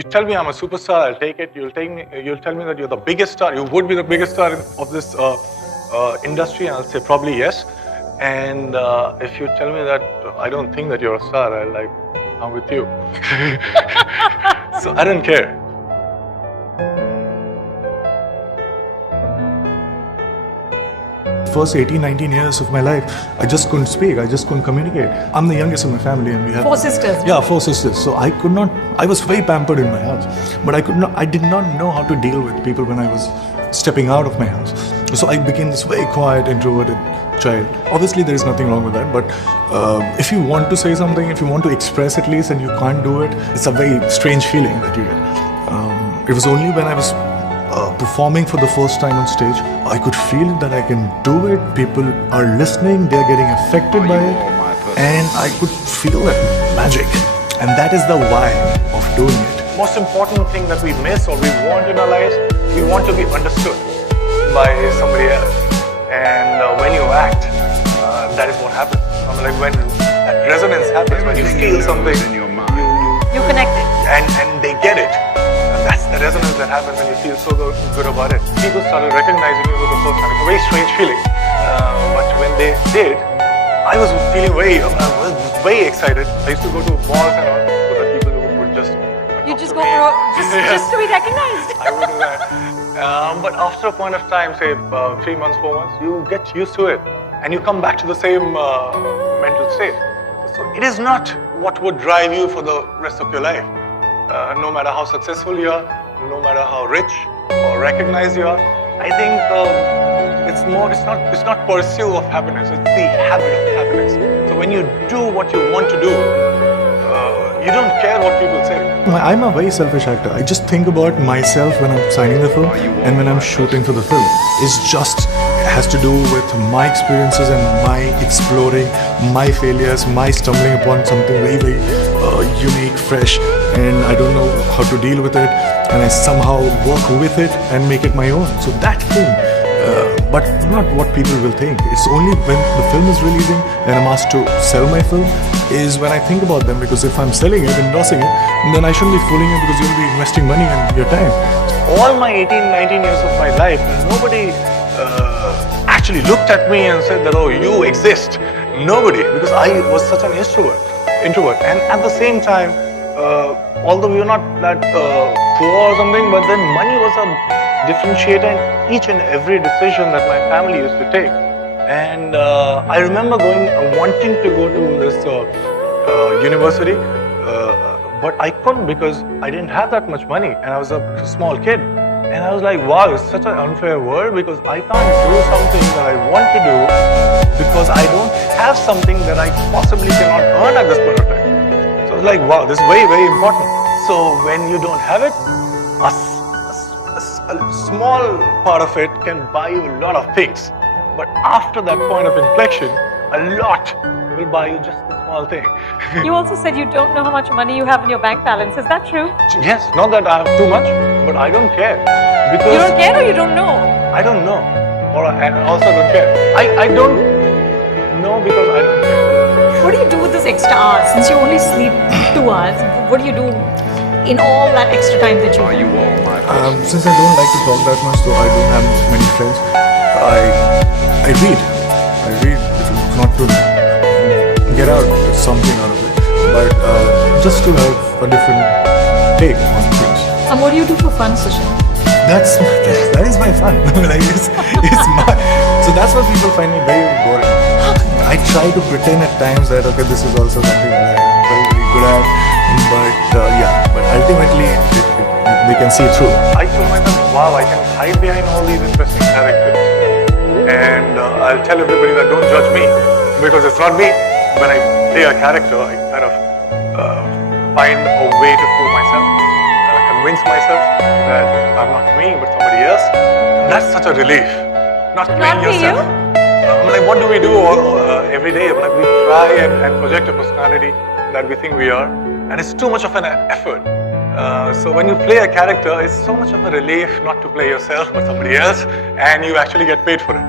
You tell me I'm a superstar, I'll take it. You'll tell me that you're the biggest star. You would be the biggest star of this industry, and I'll say probably yes. And if you tell me that I don't think that you're a star, I'm with you. So I don't care. First 18, 19 years of my life, I just couldn't speak, I just couldn't communicate. I'm the youngest in my family and we have 4 sisters. Yeah, 4 sisters. So I was very pampered in my house. But I did not know how to deal with people when I was stepping out of my house. So I became this very quiet, introverted child. Obviously there is nothing wrong with that, but if you want to say something, if you want to express at least and you can't do it, it's a very strange feeling that you get. It was only when I was performing for the first time on stage, I could feel that I can do it. People are listening, they're getting affected by it, and I could feel that magic. And that is the why of doing it. Most important thing that we miss or we want in our lives, we want to be understood by somebody else. And when you act, that is what happens. I mean, like when that resonance happens, when you feel something, You connect it. and they get it. And that's the resonance that happens when you feel so good about it. People started recognizing me for the first time. It's a very strange feeling. But when they did, I was feeling I was very excited. I used to go to malls and all so that people would just You just go for just to be recognized. I would do that. But after a point of time, say 3 months, 4 months, you get used to it and you come back to the same mental state. So it is not what would drive you for the rest of your life. No matter how successful you are, no matter how rich or recognized you are, I think it's not pursuit of happiness, it's the habit of happiness. So when you do what you want to do, you don't care what people say. I'm a very selfish actor. I just think about myself when I'm signing the film and when I'm shooting for the film. It has to do with my experiences and my exploring, my failures, my stumbling upon something very, very unique, fresh, and I don't know how to deal with it, and I somehow work with it and make it my own. So that thing, but not what people will think. It's only when the film is releasing and I'm asked to sell my film is when I think about them, because if I'm selling it, endorsing it, then I shouldn't be fooling you because you'll be investing money and your time. All my 18, 19 years of my life, nobody actually looked at me and said that, oh, you exist. Nobody, because I was such an introvert. And at the same time, although we were not that poor or something, but then money was a differentiator in each and every decision that my family used to take. And I remember wanting to go to this university, but I couldn't because I didn't have that much money and I was a small kid. And I was like, wow, it's such an unfair world because I can't do something that I want to do because I don't have something that I possibly cannot earn at this point of time. So I was like, wow, this is very, very important. So when you don't have it, a small part of it can buy you a lot of things. But after that point of inflection, a lot will buy you just a small thing. You also said you don't know how much money you have in your bank balance. Is that true? Yes, not that I have too much, but I don't care. Because You don't care or you don't know? I don't know. And I also don't care. I don't know because I don't care. What do you do with this extra hours? Since you only sleep 2 hours, what do you do in all that extra time that you have? Since I don't like to talk that much, so I don't have many friends, I read. I read not to get out something out of it, but just to have a different take on things. And what do you do for fun, Sushant? That is my fun. Like it's my. So that's why people find me very boring. I try to pretend at times that okay, this is also something that I'm very, very good at, but ultimately they can see through. I told myself, wow, I can hide behind all these interesting characters. And I'll tell everybody that don't judge me because it's not me. When I play a character, I kind of find a way to fool myself, convince myself that I'm not me but somebody else. And that's such a relief. Not playing yourself. Like what do we do every day? Like we try and project a personality that we think we are, and it's too much of an effort. So when you play a character, it's so much of a relief not to play yourself but somebody else, and you actually get paid for it.